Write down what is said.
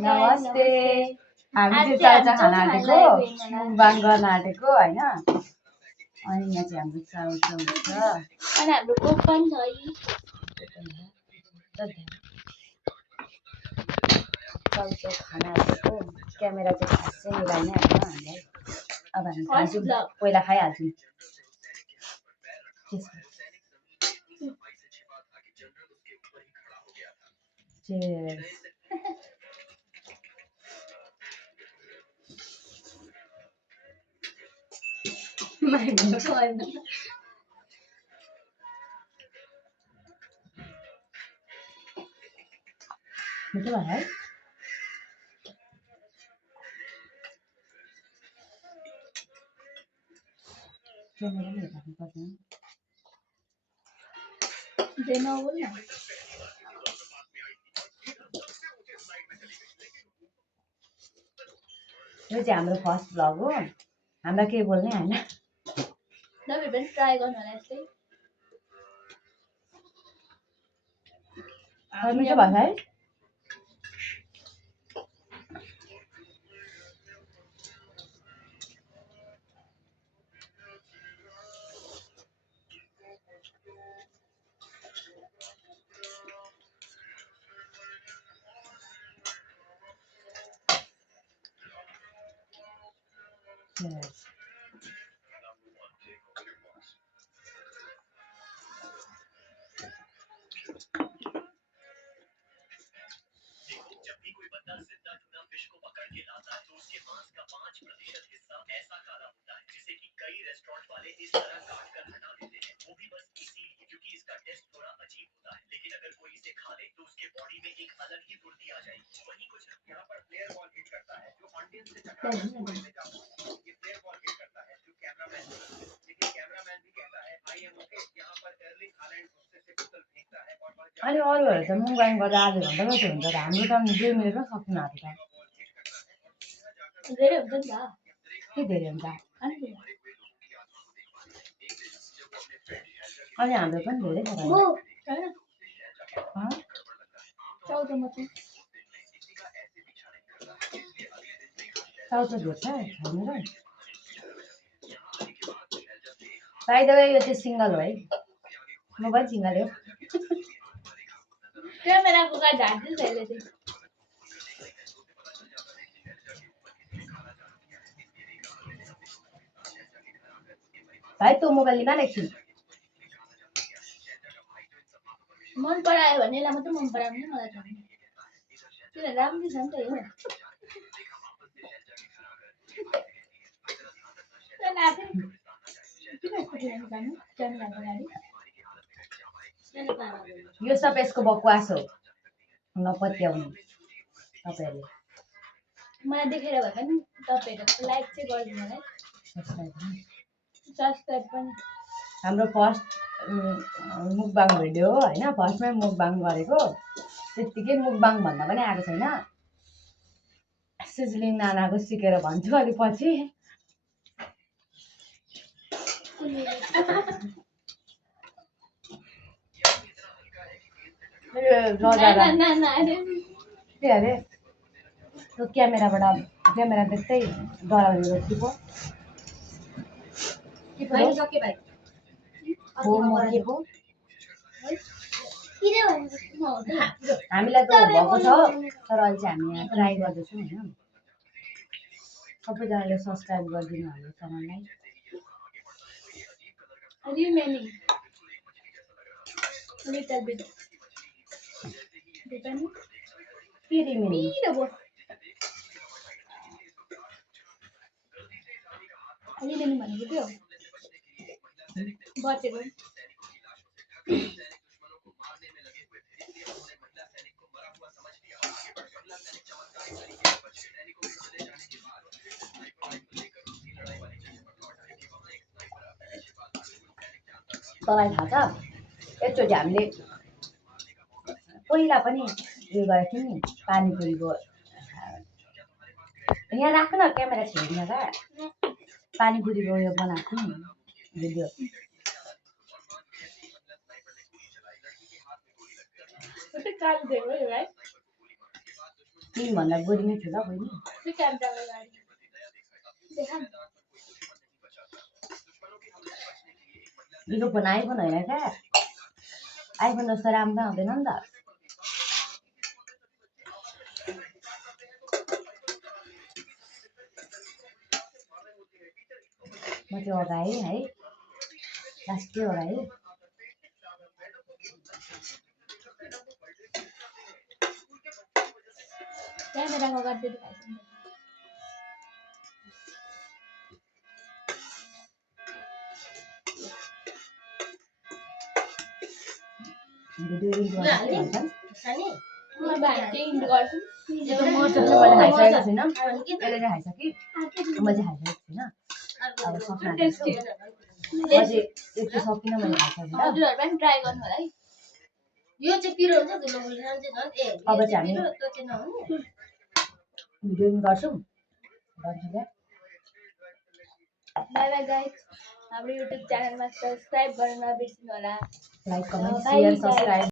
नमस्ते हामी चाहिँ चाउचा खान आँटेको मुखबाङ गर्न आँटेको होइन अनि यहाँ चाहिँ हाम्रो चाउचा हुन्छ अनि हाम्रो कोक पनि छ चाउचा खान आँटेको क्यामेरा चाहिँ खासै मिलाएन होइन हामीलाई अब हामी खान्छौँ पहिला खाइहाल्छौँ Cheers. My God. Betul lah, Kamera ni tak apa kan? Demo बोलना यो चाहिँ हाम्रो फर्स्ट भ्लग हो हामीलाई के बोल्ने हैन नभए पनि ट्राई गर्नु होला यस्तै मिठो भयो है Yes. फिश को पकड़ के लाता है तो उसके मांस का 5% हिस्सा ऐसा काला होता है जिसे कि कई रेस्टोरेंट वाले इस तरह काट कर हटा देते हैं वो भी बस इसीलिए क्योंकि इसका टेस्ट थोड़ा अजीब होता है लेकिन अगर कोई इसे खा ले तो उसके बॉडी में एक अलग ही फुर्ती आ जाएगी वहीं कुछ यहाँ पर प्लेयर बॉल हिट करता है जो ऑडियंस से टकरा कर में जाता है ये प्लेयर बॉल हिट करता है जो कैमरामैन लेकिन कैमरामैन भी कहता है आई एम ओके यहाँ पर एर्लिंग हालैंड गुस्से से बोतल फेंकता है और अनि अरूहरु त मुङगाङ गर्दा आधो घण्टा जति हुन्छ र हाम्रो त 2 मिनेटमा सक्नु आएको त धेरै हुन्छ नि त के धेरै हुन्छ अनि हाम्रो पनि धेरै छ चाउचा मात्रै चाउचा भेट्छ छैन र बाइ द वे यो चाहिँ सिंगल हो है म पनि सिंगल हो क्यामेराको का झाड्दै छ यसले चाहिँ भाइ तँ मोबाइल लिमा एकछिन मन परायो भने यसलाई मात्रै मन परायो भने मलाई थाहा किन राम्रो छ नि त यो यो सब यसको बकवास हो नपत्याउनु तपाईहरुले मलाई देखेर भए पनि तपाईहरु लाइक चाहिँ गरिदिनु होला है सब्स्क्राइब पनि हाम्रो फर्स्ट मुखबाङ भिडियो हो हैन फर्स्टमै मुखबाङ गरेको त्यतिकै मुखबाङ भन्दा पनि आएको छैन सिजलिङ नानाको सिकेर भन्छु अनि पछि के अरे त्यो क्यामेरा देख्दै डराउने जति पो के भयो सके भाइ हो मरेको हामीलाई त भएको छ तर अहिले चाहिँ हामी यहाँ ट्राई गर्दैछौँ हैन सबैजनाले सब्स्क्राइब गरिदिनु हाम्रो च्यानललाई remaining little bit depending के रिमेनिङ remaining भनेको के हो बचेको तँलाई थाहा छ एकचोटि हामीले पहिला पनि उयो गरेको थियौँ नि पानीपुरीको यहाँ राख्न क्यामेरा छिर्दिन त पानीपुरीको उयो बनाएको थियौँ नि भिडियो तिमीभन्दा गोरी नै छु ल बहिनी त्यो क्यामेराको अगाडि देखा न। यो फोन आइफोन होइन क्या आइफोन जस्तो राम्रो आउँदैन नि त म चाहिँ अगाएँ है लास्ट अगाएँ क्यामेराको अगाडि देखाइस् नि। भिडियो एडिट गर्न के भन्छन् म भाइ चाहिँ इन्ड गर्छु। यो त मर्छ चाहिँ मैले खाइसकेको छुइनँ यसले चाहिँ खाइसकेँ म चाहिँ खाइसकेको छुइनँ अब सक्नु टेस्टी। अझै एक त सकिनँ मैले खाइसकेँ हजुरहरू पनि ट्राई गर्नु होला है। यो चाहिँ पिरो हुन्छ धुलो बुलिरहन्छ झन् ए अब चाहिँ हामी पिरो त्यो चाहिँ नहुने भिडियो एडिट गर्छौँ गर्छु क्या बाई बाई गाइस। हाम्रो युट्युब च्यानलमा सब्सक्राइब गर्न नबिर्सिनु होला। Like comment Bye, share guys. Subscribe